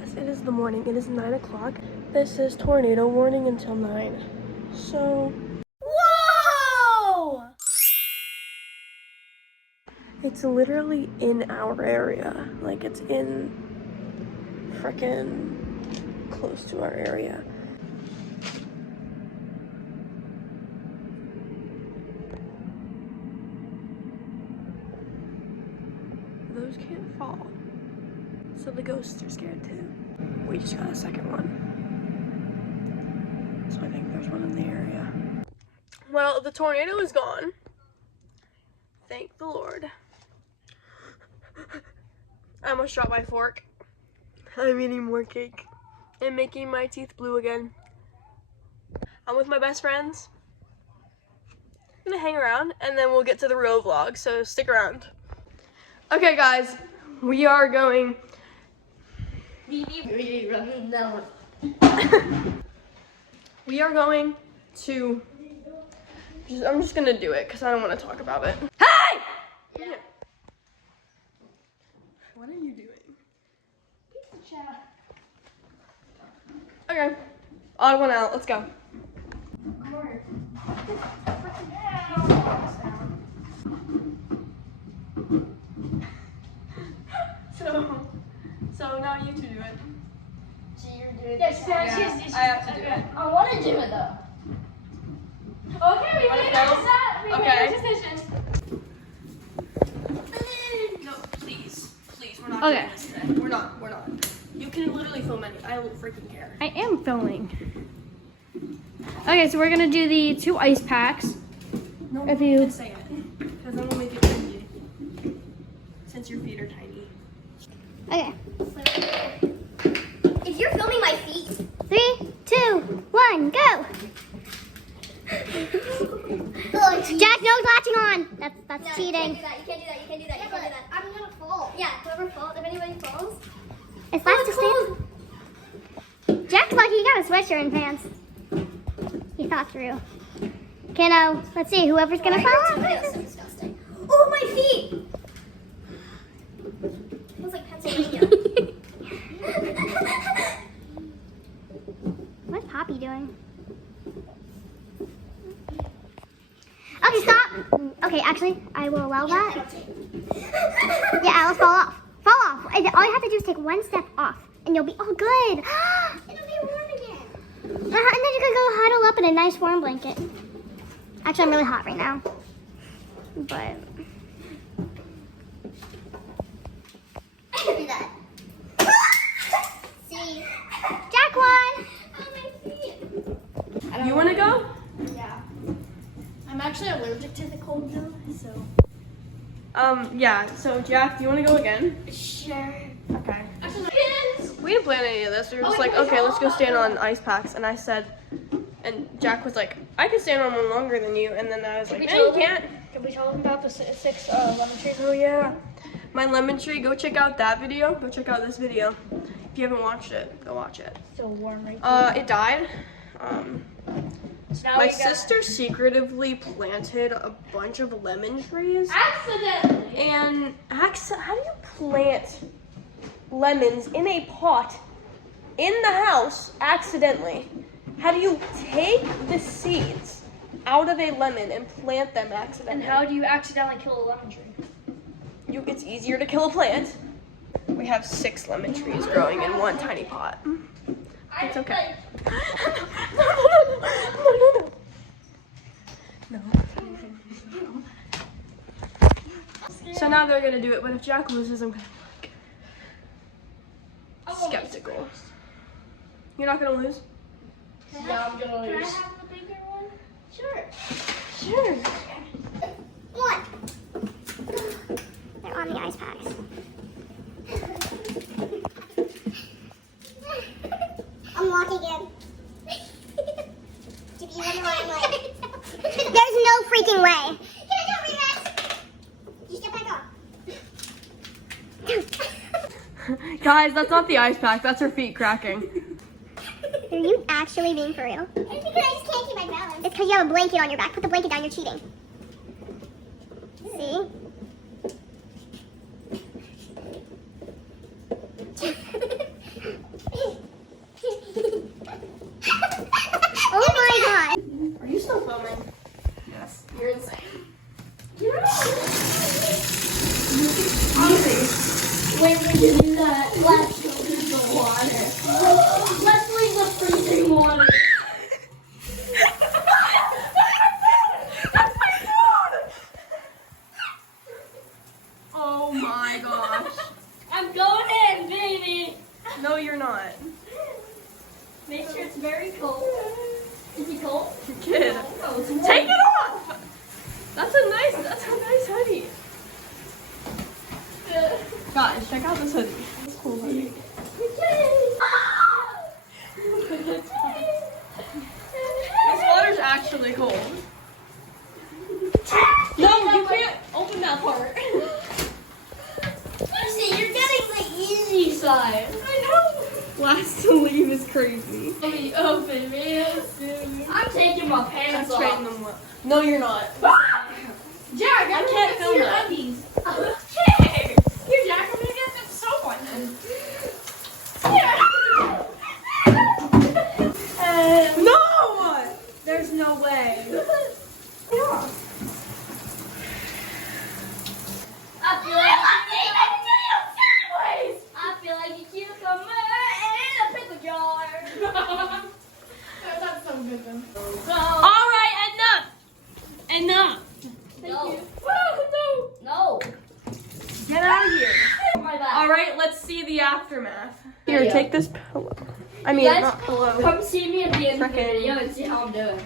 Yes, it is the morning. It is 9 o'clock. This is tornado warning until 9. So... Whoa! It's literally in our area. Like, it's in frickin' close to our area. Those can't fall. So the ghosts are scared too. We just got a second one. So I think there's one in the area. Well, the tornado is gone. Thank the Lord. I almost dropped my fork. I'm eating more cake and making my teeth blue again. I'm with my best friends. I'm gonna hang around and then we'll get to the real vlog, so stick around. Okay guys, we are going... We are going to... I'm just gonna do it because I don't want to talk about it. Hey! Yeah. What are you doing? Okay. Odd one out. Let's go. So now you two do it. So you're doing it? Yes, I have to do it. I want to do it though. Okay, we made our decision. No, please, we're not doing this today. We're not. You can literally film any. I don't freaking care. I am filming. Okay, so we're gonna do the 2 ice packs. No, if you you can say it, because then we'll make it cringy. Since your feet are tiny. Okay. If you're filming my feet. 3, 2, 1, go! Jack, no latching on. That's No, cheating. You can't do that. I'm gonna fall. Yeah, whoever falls, if anybody falls. It's last to stand. Jack's lucky he got a sweatshirt and pants. He thought through. Okay, now let's see whoever's gonna fall. That's so disgusting. Oh, my feet! Looks like Pennsylvania. What's Poppy doing? Okay, stop. Okay, actually, I will allow that. Yeah, Alice, fall off. Fall off. All you have to do is take 1 step off, and you'll be all good. It'll be warm again. And then you can go huddle up in a nice warm blanket. Actually, I'm really hot right now. But I can do that. See? Jack won. Oh, my feet. You want to go? Yeah. I'm actually allergic to the cold though, so. Yeah. So Jack, do you want to go again? Sure. Okay. Actually, We didn't plan any of this. We were just like, okay, let's go stand on ice packs. And I said, and Jack was like, I can stand on one longer than you. And then I was like, no, you can't. Can we tell them about the 6 lemon trees? Oh yeah, my lemon tree. Go check out that video. Go check out this video. If you haven't watched it, go watch it. So warm right It died. So now My sister secretively planted a bunch of lemon trees. accidentally. And how do you plant lemons in a pot in the house accidentally? How do you take the seeds out of a lemon and plant them accidentally? And how do you accidentally kill a lemon tree? It's easier to kill a plant. We have 6 lemon trees growing in one tiny pot. It's okay. No. So now they're gonna do it, but if Jack loses, I'm gonna be like skeptical. You're not gonna lose? Yeah, I'm gonna lose. Can I have the bigger one? Sure. Sure. 1. They're on the ice packs. I'm walking in. If you wonder why I'm like. There's no freaking way. Can I do a rematch? You step back off. Guys, that's not the ice pack. That's her feet cracking. Are you actually being for real? It's because I just can't keep my balance. It's because you have a blanket on your back. Put the blanket down. You're cheating. See? No, you're not. Make sure it's very cold. Is it cold? Kid. Oh, Take it off! That's a nice hoodie. Guys, check out this hoodie. It's a cool hoodie. This water's actually cold. No, you can't open that part. Lucy, you're getting the easy side. I know. Last to leave is crazy. Let me open real soon. I'm taking my pants off. Straighten them up. No, you're not. Jack, I can't film your that. undies. Okay. Here, Jack, I'm gonna get some soap on them. No! There's no way. I feel like a cucumber in a pickle jar. That's so good though. All right, enough. No. No. Get out of here. My bad. All right, let's see the aftermath. Here, Yeah. take this pillow. I mean, Guys, not pillow. Come see me at the end of the Frickin'. video and see how I'm doing.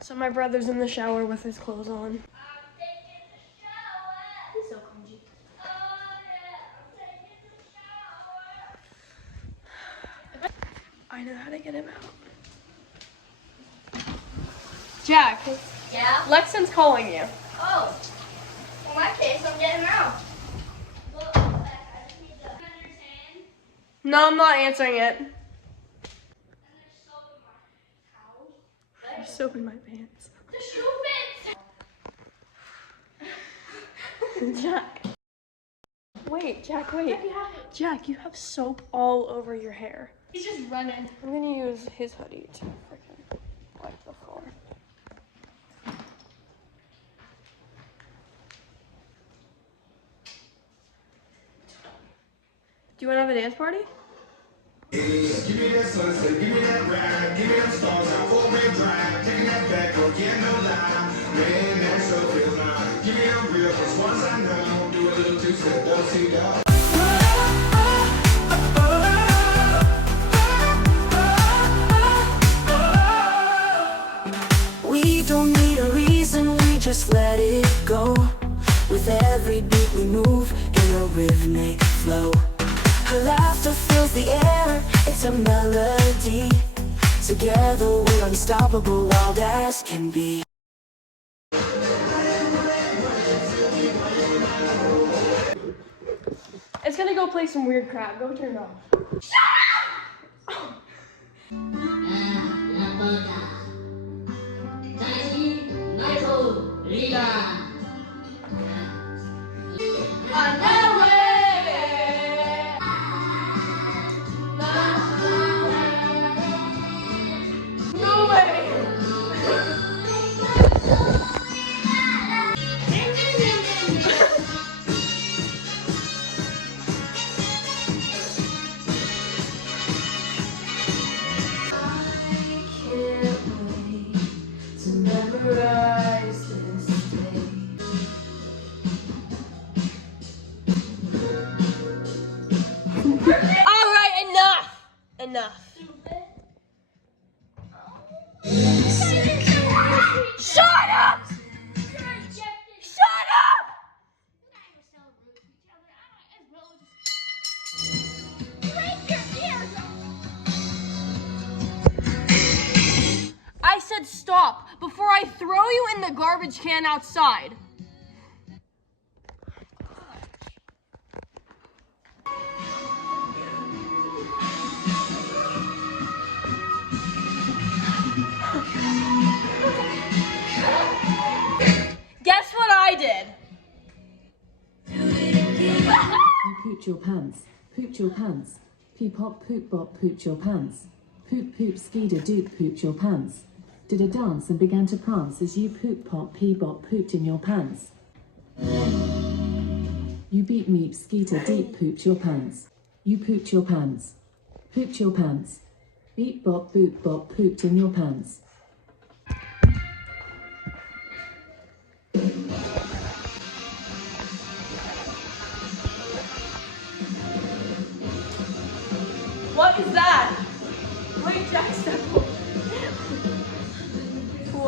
So my brother's in the shower with his clothes on. He's so cringy. I know how to get him out. Jack, Yeah? Lexon's calling you. Oh. In that case, I'm getting out. No, I'm not answering it. There's soap in my pants. Jack. Wait, Jack, wait. Jack, you have soap all over your hair. He's just running. I'm gonna use his hoodie to freaking wipe the floor. Do you wanna have a dance party? Give me that sunset, give me that ride, give me them stars out, 4-wheel drive, taking that back, oh yeah, no lie, man, that sure feels nice. Give me them real, cause once I know, do a little two-step, don't see dog. We don't need a reason, we just let it go. With every beat we move in a rhythmic flow. Her laughter fills the air, it's a melody. Together we're unstoppable, wild as can be. It's gonna go play some weird crap. Go turn it off. No way! Alright, enough! Shut up! Shut up! I said stop before I throw you in the garbage can outside. Guess what I did? You pooped your pants. Pooped your pants. Poop hop, poop bop, pooped your pants. Poop poop skeeter doop pooped your pants. Did a dance and began to prance as you poop pop pee bop pooped in your pants. You beat meep skeeter deep pooped your pants. You pooped your pants. Pooped your pants. Beep bop boop bop pooped in your pants.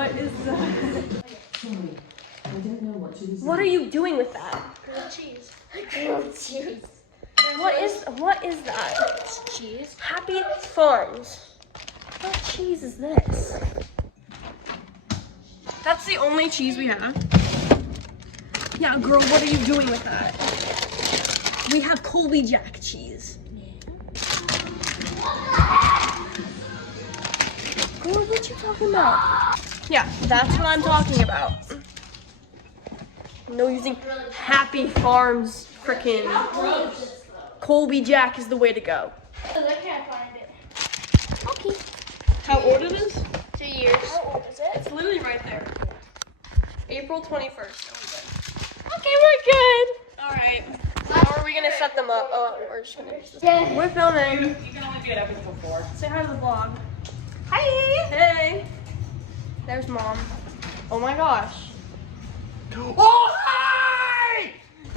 What is that? Sorry, I don't know what you was What are you doing with that? Grilled cheese. Grilled cheese. What is that? It's cheese. Happy Farms. What cheese is this? That's the only cheese we have. Yeah, girl, what are you doing with that? We have Colby Jack cheese. Girl, what you talking about? Yeah, that's what I'm talking about. No using Happy Farms frickin' Colby Jack is the way to go. I can't find it. Okay. How old it is? 2 years. How old is it? It's literally right there. April 21st. Okay, we're good. All right. How are we gonna set them up? Oh, we're just gonna. Yeah. We're filming. You can only do it up until 4. Say hi to the vlog. Hi. Hey. There's mom. Oh my gosh. Oh, hi!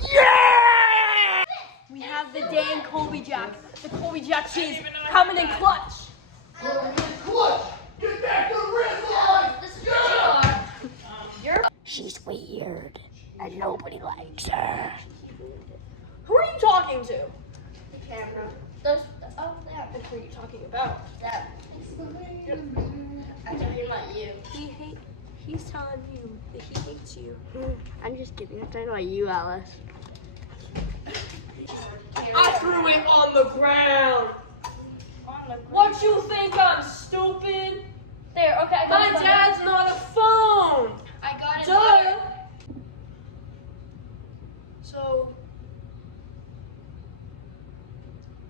Yeah! We have the dang Colby Jack. The Colby Jack cheese coming in clutch. Clutch! Get back to the red This is what you are. She's weird, and nobody likes her. Who are you talking to? The camera. Those. Oh, that. And who are you talking about? That. I'm talking about you. He's telling you that he hates you. I'm just kidding. I'm talking about you, Alice. I threw it on the ground. What you think I'm stupid? There. Okay. I got My it. dad's not a phone. I got it. Duh. So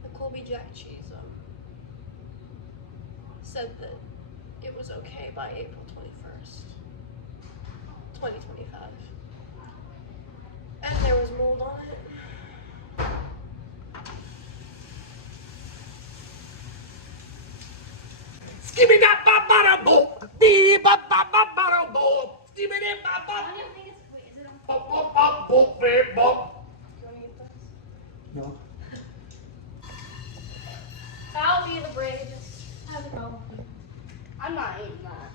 the Colby Jack cheese said that it was okay by April 21st, 2025, and there was mold on it. Skibby da ba ba da bo, dee ba ba ba ba da bo, skibby da ba ba ba ba ba bo be bo. No. I'll be the bridge. I'm not eating that.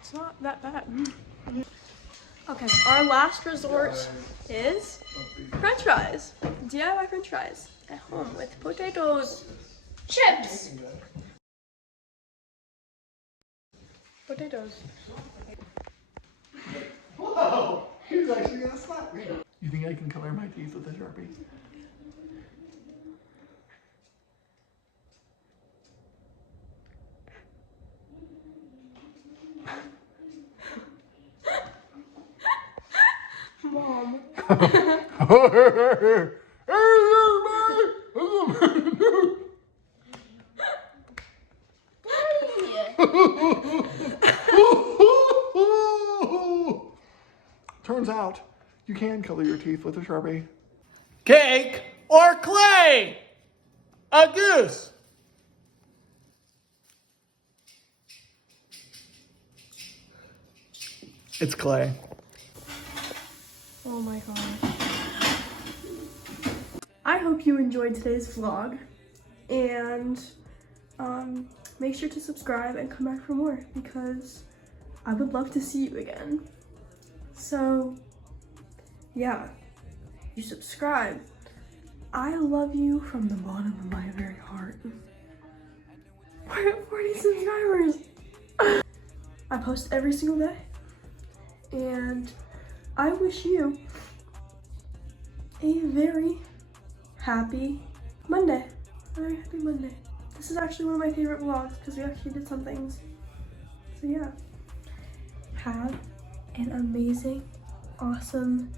It's not that bad. Okay, our last resort is French fries. DIY French fries at home with potatoes. Chips. Potatoes. Whoa! He's actually gonna slap me. You think I can color my teeth with a Sharpie? Mom. Turns out you can color your teeth with a Sharpie. Cake or clay? A goose. It's clay. Oh my gosh. I hope you enjoyed today's vlog, and make sure to subscribe and come back for more, because I would love to see you again. So yeah, you subscribe. I love you from the bottom of my very heart. We're at 40 subscribers. I post every single day, and I wish you a very happy Monday. A very happy Monday. This is actually one of my favorite vlogs because we actually did some things. So yeah, have an amazing, awesome